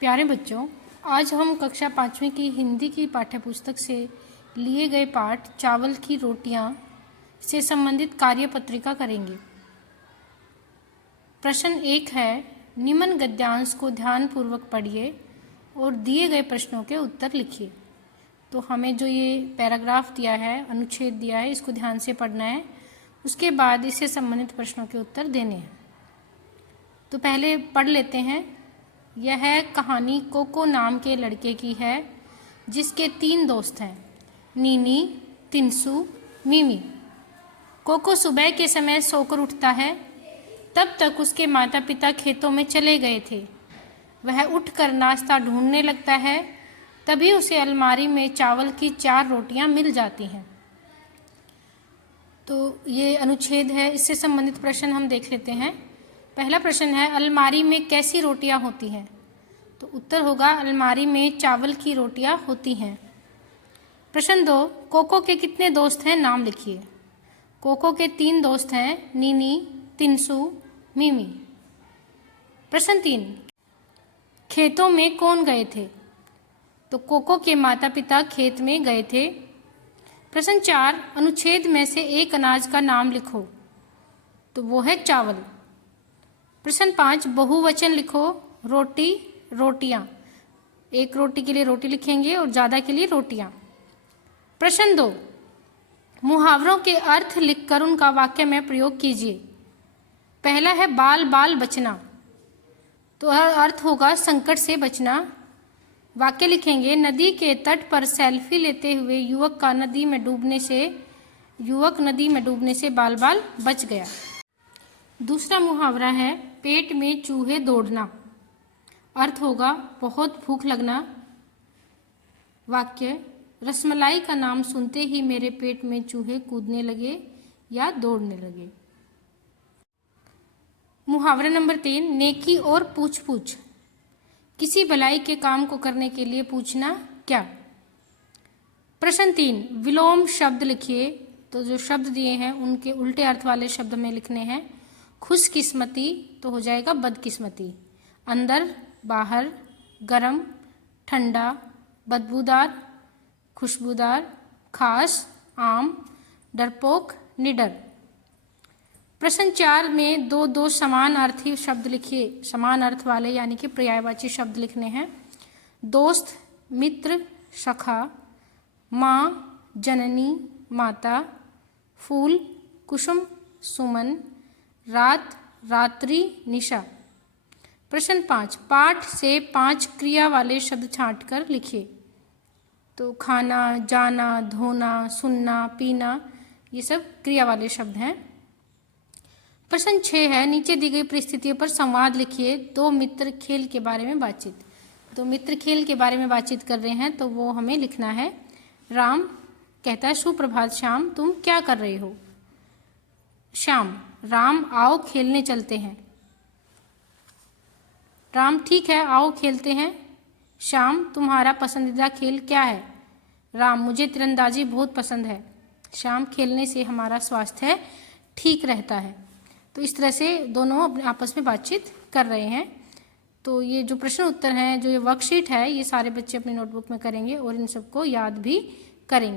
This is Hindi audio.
प्यारे बच्चों, आज हम कक्षा 5वीं की हिंदी की पाठ्यपुस्तक से लिए गए पाठ चावल की रोटियां से संबंधित कार्यपत्रिका करेंगे। प्रश्न 1 है, निम्न गद्यांश को ध्यानपूर्वक पढ़िए और दिए गए प्रश्नों के उत्तर लिखिए। तो हमें जो ये पैराग्राफ दिया है, अनुच्छेद दिया है, इसको ध्यान से पढ़ना है। उसके बाद इससे संबंधित प्रश्नों के उत्तर देने हैं। तो पहले पढ़ लेते हैं। यह कहानी कोको नाम के लड़के की है जिसके 3 दोस्त हैं, नीनी, तिनसु, मिमी। कोको सुबह के समय सोकर उठता है। तब तक उसके माता पिता खेतों में चले गए थे। वह उठकर नाश्ता ढूंढने लगता है। तभी उसे अलमारी में चावल की 4 रोटियां मिल जाती हैं। तो ये अनुच्छेद है, इससे संबंधित प्रश्न हम देख लेते हैं। पहला प्रश्न है, अलमारी में कैसी रोटियां होती हैं? तो उत्तर होगा, अलमारी में चावल की रोटियां होती हैं। प्रश्न 2, कोको के कितने दोस्त हैं? नाम लिखिए। कोको के 3 दोस्त हैं, नीनी, तिनसु, मिमी। प्रश्न 3, खेतों में कौन गए थे? तो कोको के माता पिता खेत में गए थे। प्रश्न 4, अनुच्छेद में से एक अनाज का नाम लिखो। तो वो है चावल। प्रश्न 5, बहुवचन लिखो। रोटी, रोटियां। एक रोटी के लिए रोटी लिखेंगे और ज़्यादा के लिए रोटियां। प्रश्न 2, मुहावरों के अर्थ लिखकर उनका वाक्य में प्रयोग कीजिए। पहला है बाल बाल बचना। तो अर्थ होगा संकट से बचना। वाक्य लिखेंगे, नदी के तट पर सेल्फी लेते हुए युवक नदी में डूबने से बाल बाल बच गया। दूसरा मुहावरा है, पेट में चूहे दौड़ना। अर्थ होगा बहुत भूख लगना। वाक्य, रसमलाई का नाम सुनते ही मेरे पेट में चूहे कूदने लगे या दौड़ने लगे। मुहावरा नंबर 3, नेकी और पूछ पूछ। किसी भलाई के काम को करने के लिए पूछना क्या? प्रश्न 3, विलोम शब्द लिखिए। तो जो शब्द दिए हैं उनके उल्टे अर्थ वाले शब्द में लिखने हैं। खुशकिस्मती तो हो जाएगा बदकिस्मती। अंदर, बाहर, गरम, ठंडा, बदबूदार, खुशबूदार, खास, आम, डरपोक, निडर। प्रश्न 4 में दो समान अर्थी शब्द लिखिए। समान अर्थ वाले यानी कि पर्यायवाची शब्द लिखने हैं। दोस्त, मित्र, सखा, माँ, जननी, माता, फूल, कुसुम, सुमन, रात, रात्रि, निशा। प्रश्न 5, पाठ से 5 क्रिया वाले शब्द छांटकर लिखिए। तो खाना, जाना, धोना, सुनना, पीना, ये सब क्रिया वाले शब्द हैं। प्रश्न 6 है, नीचे दी गई परिस्थितियों पर संवाद लिखिए। 2 मित्र खेल के बारे में बातचीत। तो मित्र खेल के बारे में बातचीत कर रहे हैं, तो वो हमें लिखना है। राम कहता है, सुप्रभात श्याम, तुम क्या कर रहे हो? श्याम, राम आओ खेलने चलते हैं। राम, ठीक है आओ खेलते हैं। श्याम, तुम्हारा पसंदीदा खेल क्या है? राम, मुझे तीरंदाजी बहुत पसंद है। श्याम, खेलने से हमारा स्वास्थ्य ठीक रहता है। तो इस तरह से दोनों अपने आपस में बातचीत कर रहे हैं। तो ये जो प्रश्न उत्तर हैं, जो ये वर्कशीट है, ये सारे बच्चे अपनी नोटबुक में करेंगे और इन सबको याद भी करेंगे।